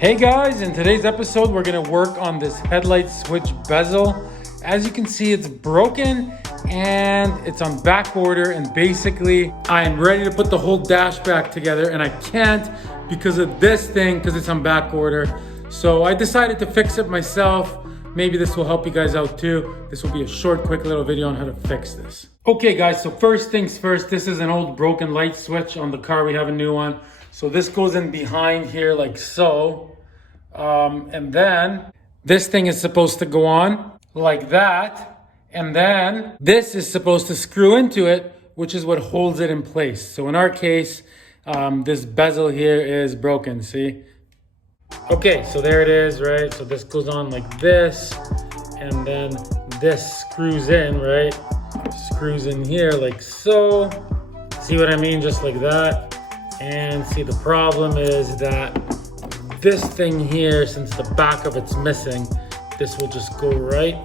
Hey guys, in today's episode we're going to work on this headlight switch bezel. As you can see, it's broken and it's on back order, and basically I am ready to put the whole dash back together and I can't because of this thing, because it's on back order. So I decided to fix it myself. Maybe this will help you guys out too. This will be a short, quick little video on how to fix this. Okay guys, so first things first, this is an old broken light switch on the car. We have a new one. So this goes in behind here like so. And then this thing is supposed to go on like that. And then this is supposed to screw into it, which is what holds it in place. So in our case, this bezel here is broken, see? Okay, so there it is, right? So this goes on like this, and then this screws in, right? Screws in here like so. See what I mean? Just like that. And see, the problem is that this thing here, since the back of it's missing, this will just go right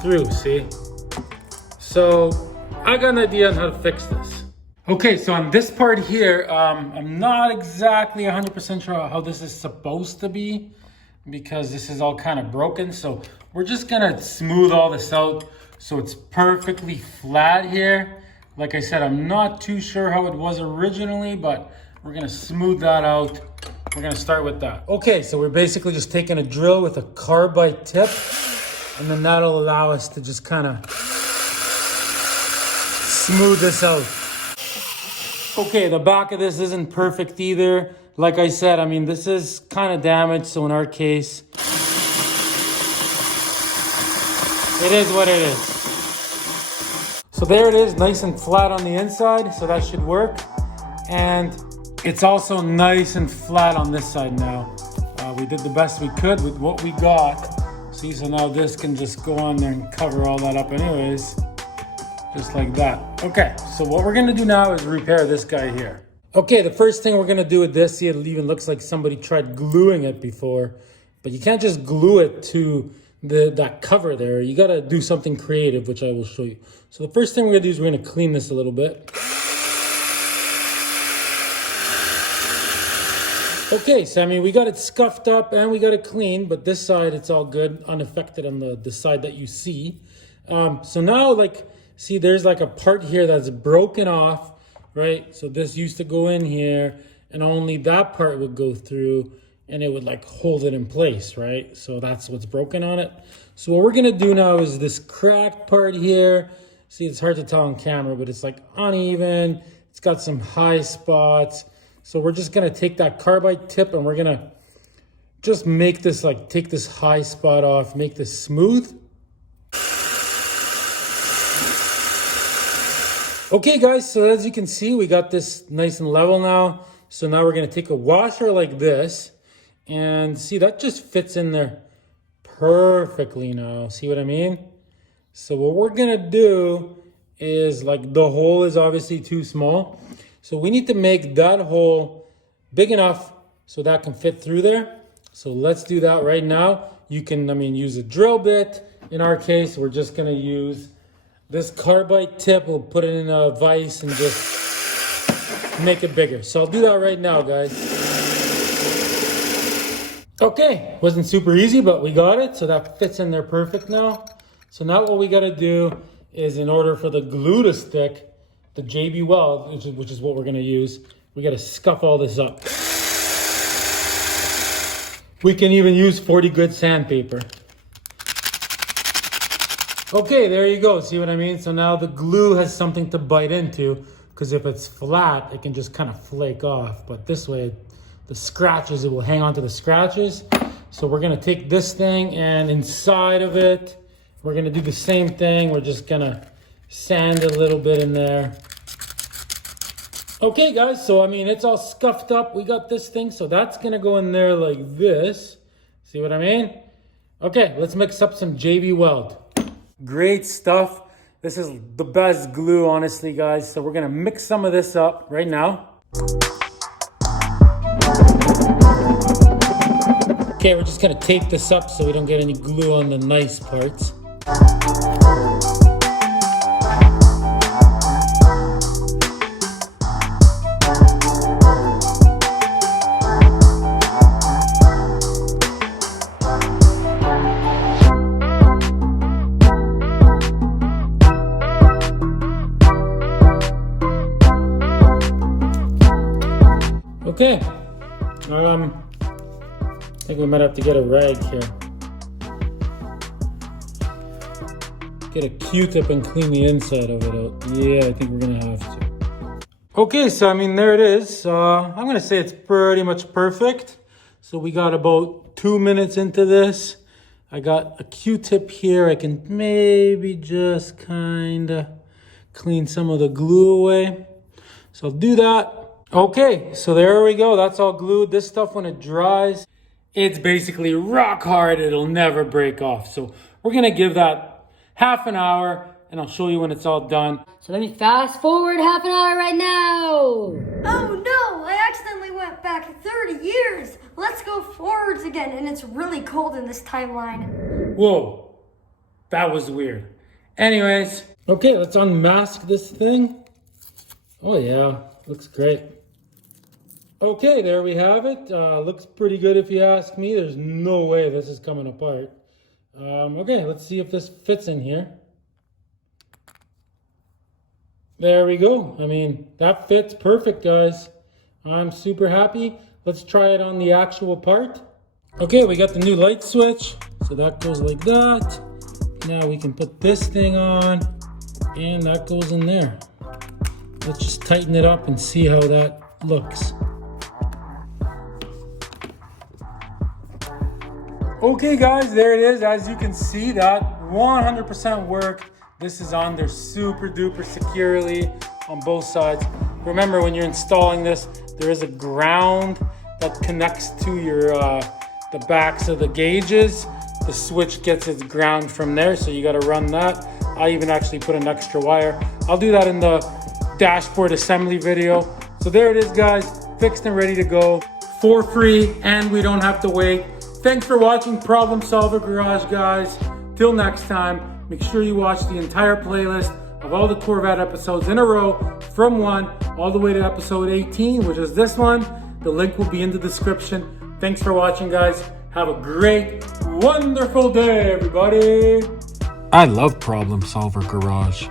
through, see? So I got an idea on how to fix this. Okay, so on this part here, I'm not exactly 100% sure how this is supposed to be because this is all kind of broken. So we're just gonna smooth all this out so it's perfectly flat here. Like I said, I'm not too sure how it was originally, but we're gonna smooth that out. We're gonna start with that. Okay, so we're basically just taking a drill with a carbide tip, and then that'll allow us to just kind of smooth this out. Okay, the back of this isn't perfect either. Like I said, I mean, this is kind of damaged, so in our case, it is what it is. So there it is, nice and flat on the inside, so that should work. And it's also nice and flat on this side now. We did the best we could with what we got. See, so now this can just go on there and cover all that up anyways. Just like that. Okay, so what we're gonna do now is repair this guy here. Okay, the first thing we're gonna do with this, see, it even looks like somebody tried gluing it before, but you can't just glue it to that cover there. You gotta do something creative, which I will show you. So the first thing we're gonna do is we're gonna clean this a little bit. Okay, so I mean, we got it scuffed up and we got it clean, but this side, it's all good, unaffected on the side that you see. So now, like, see, there's like a part here that's broken off, right? So this used to go in here and only that part would go through and it would like hold it in place, right? So that's what's broken on it. So what we're gonna do now is this cracked part here. See, it's hard to tell on camera, but it's like uneven. It's got some high spots. So we're just gonna take that carbide tip and we're gonna just make this, like, take this high spot off, make this smooth. Okay guys, so as you can see, we got this nice and level now. So now we're gonna take a washer like this and see, that just fits in there perfectly now. See what I mean? So what we're gonna do is, like, the hole is obviously too small. So we need to make that hole big enough so that can fit through there. So let's do that right now. You can, I mean, use a drill bit. In our case, we're just gonna use this carbide tip. We'll put it in a vise and just make it bigger. So I'll do that right now, guys. Okay, wasn't super easy, but we got it. So that fits in there perfect now. So now what we gotta do is, in order for the glue to stick, the JB weld, which is what we're gonna use, we gotta scuff all this up. We can even use 40 grit sandpaper. Okay, there you go, see what I mean? So now the glue has something to bite into, because if it's flat, it can just kind of flake off. But this way, the scratches, it will hang on to the scratches. So we're gonna take this thing, and inside of it, we're gonna do the same thing. We're just gonna sand a little bit in there. Okay guys, so I mean, it's all scuffed up. We got this thing, so that's gonna go in there like this. See what I mean? Okay, let's mix up some JB weld. Great stuff. This is the best glue, honestly, guys. So we're gonna mix some of this up right now. Okay, we're just gonna tape this up so we don't get any glue on the nice parts. I think we might have to get a rag here. Get a Q-tip and clean the inside of it out. Yeah, I think we're gonna have to. Okay, so I mean, there it is. I'm gonna say it's pretty much perfect. So we got about 2 minutes into this. I got a Q-tip here. I can maybe just kinda clean some of the glue away. So I'll do that. Okay, so there we go. That's all glued. This stuff, when it dries, it's basically rock hard. It'll never break off. So we're gonna give that half an hour and I'll show you when it's all done. So let me fast forward half an hour right now. Oh no, I accidentally went back 30 years. Let's go forwards again, and it's really cold in this timeline. Whoa, that was weird. Anyways, okay, let's unmask this thing. Oh yeah, looks great. Okay, there we have it. Looks pretty good if you ask me. There's no way this is coming apart. Okay, let's see if this fits in here. There we go. I mean, that fits perfect, guys. I'm super happy. Let's try it on the actual part. Okay, we got the new light switch. So that goes like that. Now we can put this thing on and that goes in there. Let's just tighten it up and see how that looks. Okay guys, there it is. As you can see, that 100% worked. This is on there super duper securely on both sides. Remember, when you're installing this, there is a ground that connects to your the backs of the gauges. The switch gets its ground from there, so you gotta run that. I even actually put an extra wire. I'll do that in the dashboard assembly video. So there it is, guys, fixed and ready to go for free, and we don't have to wait. Thanks for watching Problem Solver Garage, guys. Till next time, make sure you watch the entire playlist of all the Corvette episodes in a row from 1 all the way to episode 18, which is this one. The link will be in the description. Thanks for watching, guys. Have a great, wonderful day, everybody. I love Problem Solver Garage.